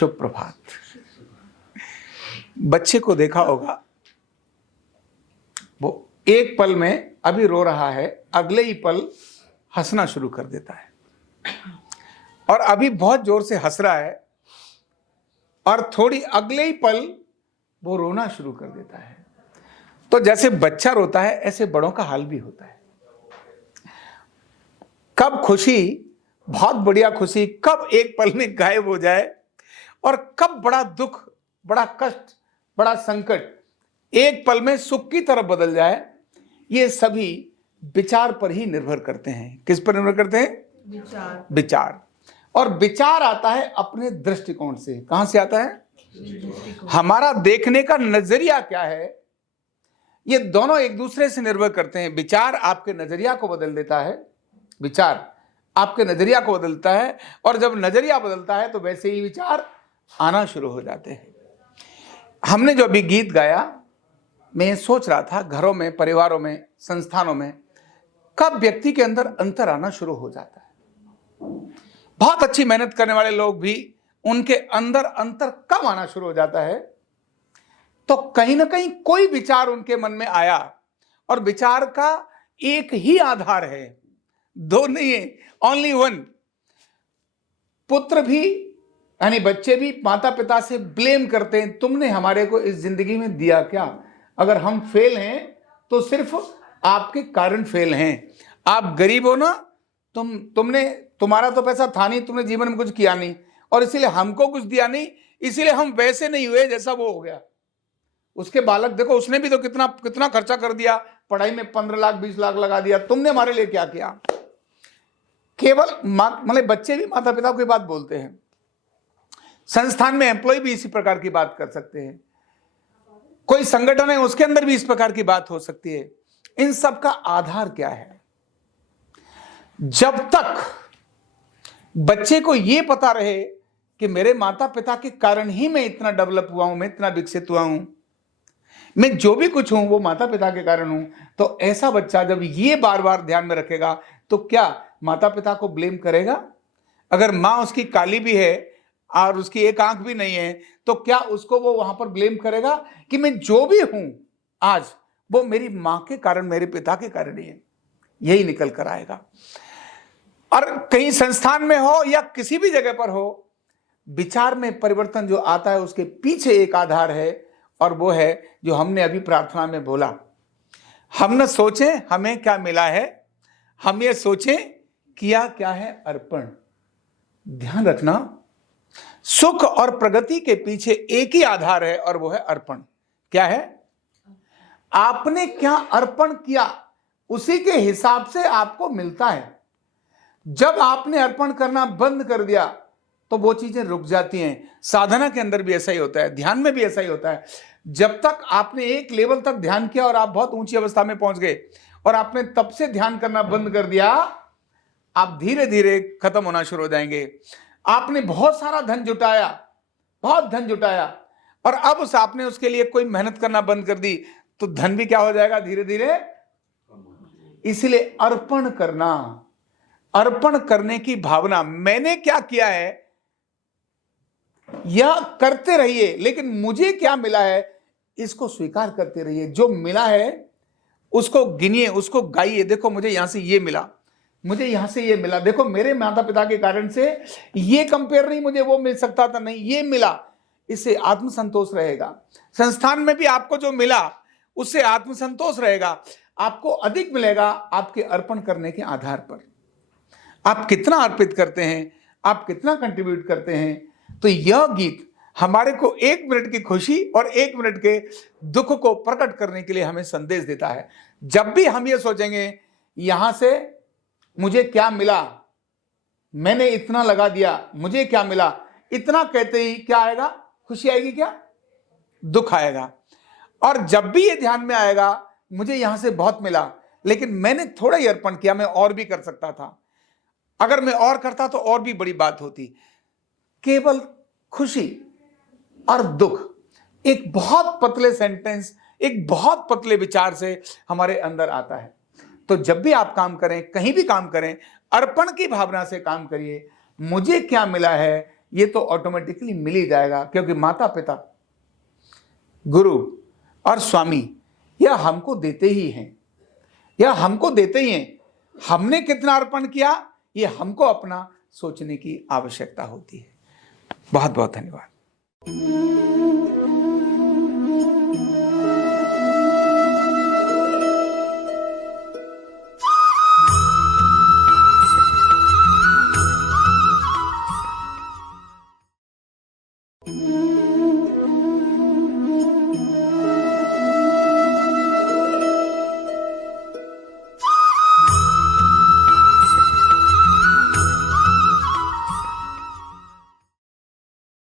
शुभ प्रभात। बच्चे को देखा होगा, वो एक पल में अभी रो रहा है, अगले ही पल हंसना शुरू कर देता है, और अभी बहुत जोर से हंस रहा है और थोड़ी अगले ही पल वो रोना शुरू कर देता है। तो जैसे बच्चा रोता है, ऐसे बड़ों का हाल भी होता है। कब खुशी, बहुत बढ़िया खुशी, कब एक पल में गायब हो जाए, और कब बड़ा दुख, बड़ा कष्ट, बड़ा संकट एक पल में सुख की तरफ बदल जाए, ये सभी विचार पर ही निर्भर करते हैं। किस पर निर्भर करते हैं? विचार। और विचार आता है अपने दृष्टिकोण से। कहां से आता है? हमारा देखने का नजरिया क्या है, ये दोनों एक दूसरे से निर्भर करते हैं। विचार आपके नजरिया को बदल देता है, विचार आपके नजरिया को बदलता है, और जब नजरिया बदलता है तो वैसे ही विचार आना शुरू हो जाते हैं। हमने जो अभी गीत गाया, मैं सोच रहा था घरों में, परिवारों में, संस्थानों में कब व्यक्ति के अंदर अंतर आना शुरू हो जाता है। बहुत अच्छी मेहनत करने वाले लोग भी, उनके अंदर अंतर कब आना शुरू हो जाता है, तो कहीं ना कहीं कोई विचार उनके मन में आया, और विचार का एक ही आधार है, दो नहीं है, ओनली वन। पुत्र भी यानी बच्चे भी माता पिता से ब्लेम करते हैं, तुमने हमारे को इस जिंदगी में दिया क्या? अगर हम फेल हैं तो सिर्फ आपके कारण फेल हैं। आप गरीब हो ना, तुम्हारा तो पैसा था नहीं, तुमने जीवन में कुछ किया नहीं, और इसीलिए हमको कुछ दिया नहीं, इसीलिए हम वैसे नहीं हुए जैसा वो हो गया। उसके बालक देखो, उसने भी तो कितना कितना खर्चा कर दिया, पढ़ाई में 15 लाख 20 लाख लगा दिया, तुमने हमारे लिए क्या किया? केवल मतलब बच्चे भी माता पिता को बात बोलते हैं, संस्थान में एम्प्लॉय भी इसी प्रकार की बात कर सकते हैं, कोई संगठन है उसके अंदर भी इस प्रकार की बात हो सकती है। इन सब का आधार क्या है? जब तक बच्चे को यह पता रहे कि मेरे माता पिता के कारण ही मैं इतना डेवलप हुआ हूं, मैं इतना विकसित हुआ हूं, मैं जो भी कुछ हूं वो माता पिता के कारण हूं, तो ऐसा बच्चा जब ये बार बार ध्यान में रखेगा तो क्या माता पिता को ब्लेम करेगा? अगर मां उसकी काली भी है और उसकी एक आंख भी नहीं है, तो क्या उसको वो वहां पर ब्लेम करेगा कि मैं जो भी हूं आज, वो मेरी मां के कारण, मेरे पिता के कारण ही है? यही निकल कर आएगा। और कहीं संस्थान में हो या किसी भी जगह पर हो, विचार में परिवर्तन जो आता है उसके पीछे एक आधार है, और वो है जो हमने अभी प्रार्थना में बोला। हम न सोचें हमें क्या मिला है, हम ये सोचें किया क्या है अर्पण। ध्यान रखना, सुख और प्रगति के पीछे एक ही आधार है, और वो है अर्पण। क्या है? आपने क्या अर्पण किया, उसी के हिसाब से आपको मिलता है। जब आपने अर्पण करना बंद कर दिया तो वो चीजें रुक जाती हैं। साधना के अंदर भी ऐसा ही होता है, ध्यान में भी ऐसा ही होता है। जब तक आपने एक लेवल तक ध्यान किया और आप बहुत ऊंची अवस्था में पहुंच गए, और आपने तब से ध्यान करना बंद कर दिया, आप धीरे धीरे खत्म होना शुरू हो जाएंगे। आपने बहुत सारा धन जुटाया, बहुत धन जुटाया, और अब आपने उसके लिए कोई मेहनत करना बंद कर दी, तो धन भी क्या हो जाएगा? धीरे धीरे। इसलिए अर्पण करना, अर्पण करने की भावना, मैंने क्या किया है यह करते रहिए, लेकिन मुझे क्या मिला है इसको स्वीकार करते रहिए। जो मिला है उसको गिनिए, उसको गाइए। देखो मुझे यहां से ये मिला, मुझे यहां से ये मिला, देखो मेरे माता पिता के कारण से ये कंपेयर नहीं, मुझे वो मिल सकता था, नहीं ये मिला। इससे आत्मसंतोष रहेगा। संस्थान में भी आपको जो मिला उससे आत्मसंतोष रहेगा। आपको अधिक मिलेगा आपके अर्पण करने के आधार पर। आप कितना अर्पित करते हैं, आप कितना कंट्रीब्यूट करते हैं। तो यह गीत हमारे को 1 मिनट की खुशी और 1 मिनट के दुख को प्रकट करने के लिए हमें संदेश देता है। जब भी हम ये सोचेंगे यहां से मुझे क्या मिला, मैंने इतना लगा दिया, मुझे क्या मिला, इतना कहते ही क्या आएगा? खुशी आएगी क्या? दुख आएगा। और जब भी ये ध्यान में आएगा मुझे यहां से बहुत मिला, लेकिन मैंने थोड़ा ही अर्पण किया, मैं और भी कर सकता था, अगर मैं और करता तो और भी बड़ी बात होती। केवल खुशी और दुख एक बहुत पतले सेंटेंस, एक बहुत पतले विचार से हमारे अंदर आता है। तो जब भी आप काम करें, कहीं भी काम करें, अर्पण की भावना से काम करिए। मुझे क्या मिला है ये तो ऑटोमेटिकली मिल ही जाएगा, क्योंकि माता पिता, गुरु और स्वामी यह हमको देते ही हैं, यह हमको देते ही हैं। हमने कितना अर्पण किया ये हमको अपना सोचने की आवश्यकता होती है। बहुत बहुत धन्यवाद।